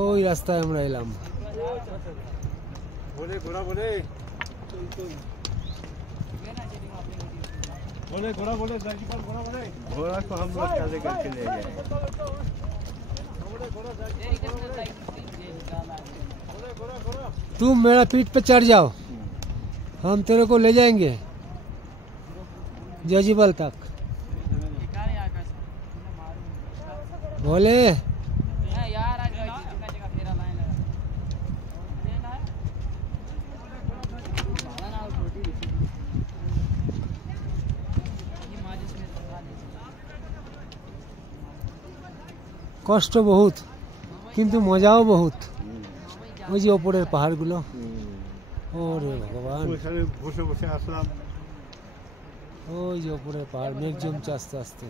ওই রাস্তায় আমরা এলাম। बोले घोड़ा बोले बोले घोड़ा बोले घोड़ा बोले घोड़ा को हम लोग चले करके ले जाए। तुम मेरा पीठ पे चढ़ जाओ, हम तेरे को ले जाएंगे जजीबल तक। बोले কষ্ট বহুত কিন্তু মজাও বহুত। ওই যে ওপরের পাহাড়গুলো, ওরে ভগবান, ওইখানে বসে বসে আসলাম। ওই যে ওপরের পাহাড়, মেঘ জমছে আস্তে আস্তে।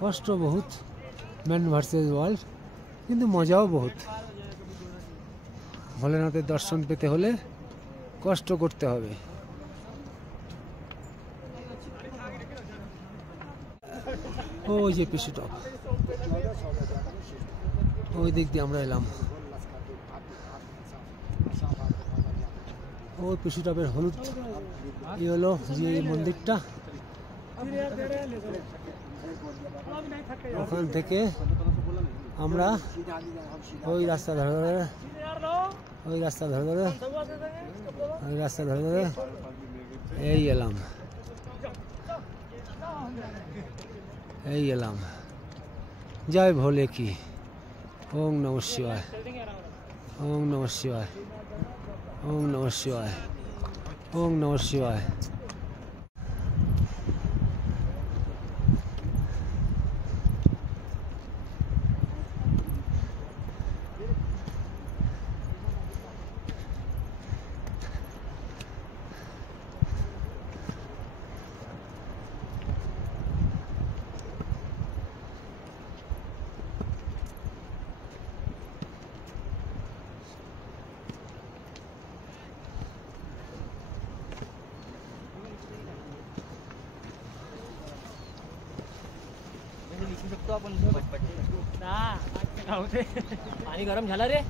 কষ্ট বহুত, ম্যান ভার্সেস ওয়ার্ল্ড, কিন্তু মজাও বহুত। ভোলেনাথের দর্শন পেতে হলে কষ্ট করতে হবে। ওই যে পিসি টপ, ওই দিক দিয়ে আমরা এলাম। ওই পিসি টপের হলুদ এই হলো যে মন্দিরটা, ওখান থেকে আমরা ওই রাস্তা ধরে ধরে ওই রাস্তা ধরে ধরে ওই রাস্তা ধরে ধরে এই এলাম, এই এলাম। জয় ভোলে কি, ওম নমঃ শিবায়, ওম নমঃ শিবায়, ওম নমঃ শিবায়, ওম নমঃ শিবায়। पाणी गरम झाला रे.